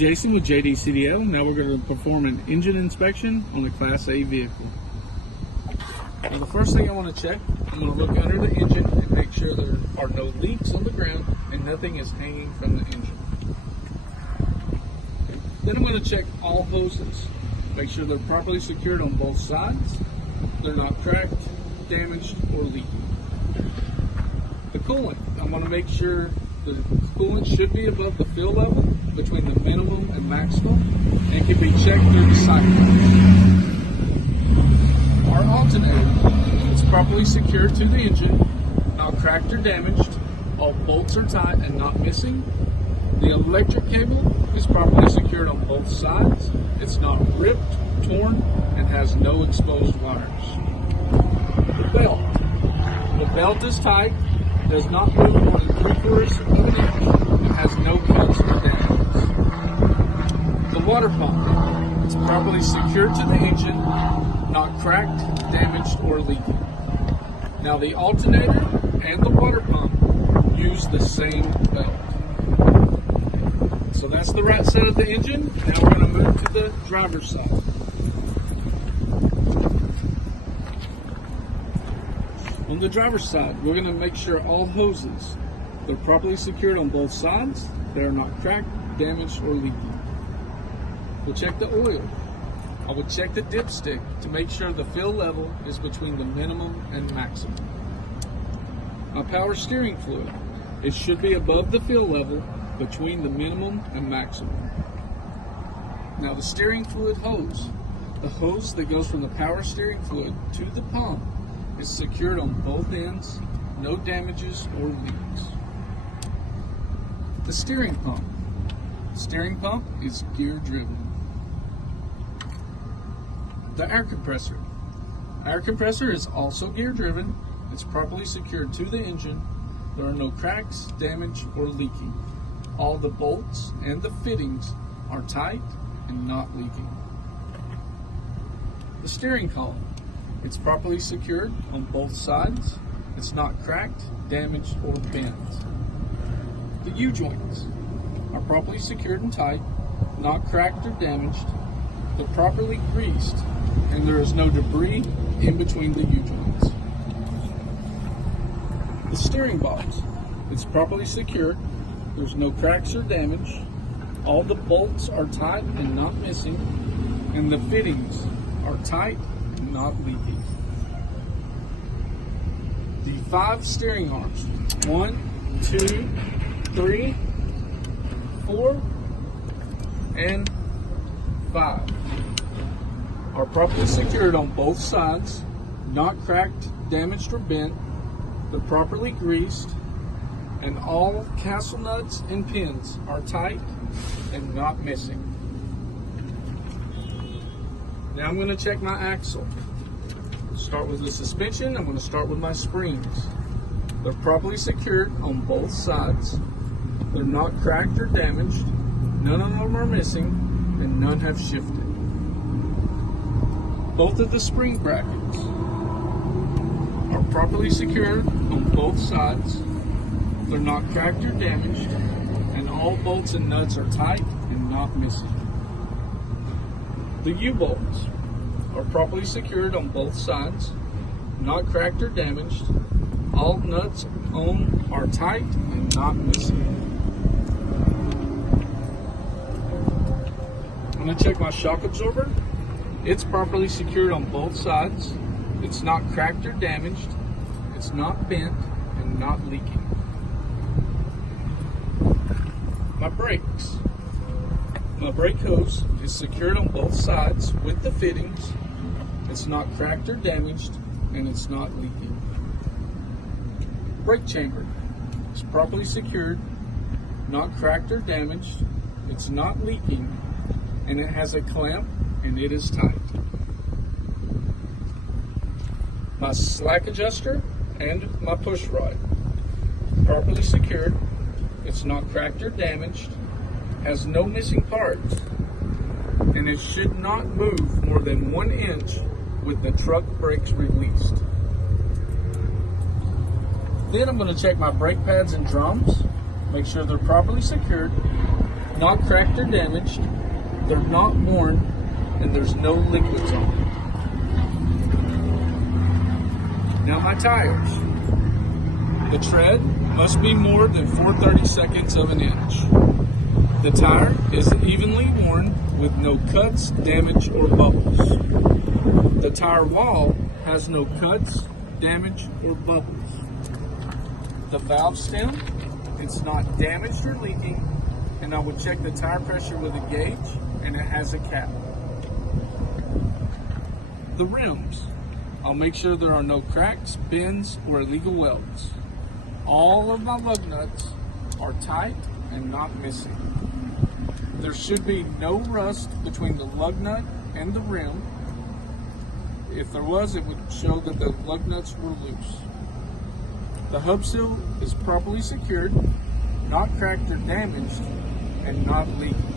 Jason with JD CDL. Now we're going to perform an engine inspection on a Class A vehicle. Now the first thing I want to check, I'm going to look under the engine and make sure there are no leaks on the ground and nothing is hanging from the engine. Then I'm going to check all hoses. Make sure they're properly secured on both sides. They're not cracked, damaged, or leaking. The coolant, I'm going to make sure the coolant should be above the fill level between the minimum and maximum and can be checked through the cycle. Our alternator is properly secured to the engine, not cracked or damaged. All bolts are tight and not missing. The electric cable is properly secured on both sides. It's not ripped, torn, and has no exposed wires. The belt is tight, does not move more than 3/4 of an inch, and has no cuts or damages. The water pump is properly secured to the engine, not cracked, damaged, or leaking. Now the alternator and the water pump use the same belt. So that's the right side of the engine. Now we're going to move to the driver's side. On the driver's side, we're going to make sure all hoses, they're properly secured on both sides. They are not cracked, damaged, or leaking. We'll check the oil. I will check the dipstick to make sure the fill level is between the minimum and maximum. My power steering fluid, it should be above the fill level between the minimum and maximum. Now the steering fluid hose, the hose that goes from the power steering fluid to the pump is secured on both ends, no damages or leaks. The steering pump is gear driven. The air compressor is also gear driven. It's properly secured to the engine. There are no cracks, damage, or leaking. All the bolts and the fittings are tight and not leaking. The steering column, it's properly secured on both sides. It's not cracked, damaged, or bent. The U-joints are properly secured and tight, not cracked or damaged. They're properly greased, and there is no debris in between the U-joints. The steering box, it's properly secured. There's no cracks or damage. All the bolts are tight and not missing, and the fittings are tight and not leaking. The 5 steering arms, 1, 2, 3, 4, and 5, are properly secured on both sides, not cracked, damaged, or bent. They're properly greased, and all castle nuts and pins are tight and not missing. Now I'm going to check my axle. Start with the suspension. I'm going to start with my springs. They're properly secured on both sides. They're not cracked or damaged. None of them are missing, and none have shifted. Both of the spring brackets are properly secured on both sides. They're not cracked or damaged, and all bolts and nuts are tight and not missing. The U-bolts are properly secured on both sides, not cracked or damaged. All nuts on are tight and not missing. I'm going to check my shock absorber. It's properly secured on both sides. It's not cracked or damaged. It's not bent and not leaking. My brakes. My brake hose is secured on both sides with the fittings. It's not cracked or damaged, and it's not leaking. Brake chamber is properly secured, not cracked or damaged. It's not leaking, and it has a clamp, and it is tight. My slack adjuster and my push rod, properly secured. It's not cracked or damaged, has no missing parts, and it should not move more than 1 inch with the truck brakes released. Then I'm going to check my brake pads and drums, make sure they're properly secured, not cracked or damaged, they're not worn, and there's no liquids on them. Now my tires. The tread must be more than 4/32 of an inch. The tire is evenly worn with no cuts, damage, or bubbles. The tire wall has no cuts, damage, or bubbles. The valve stem, it's not damaged or leaking, and I will check the tire pressure with a gauge, and it has a cap. The rims, I'll make sure there are no cracks, bends, or illegal welds. All of my lug nuts are tight and not missing. There should be no rust between the lug nut and the rim. If there was, it would show that the lug nuts were loose. The hub seal is properly secured, not cracked or damaged, and not leaking.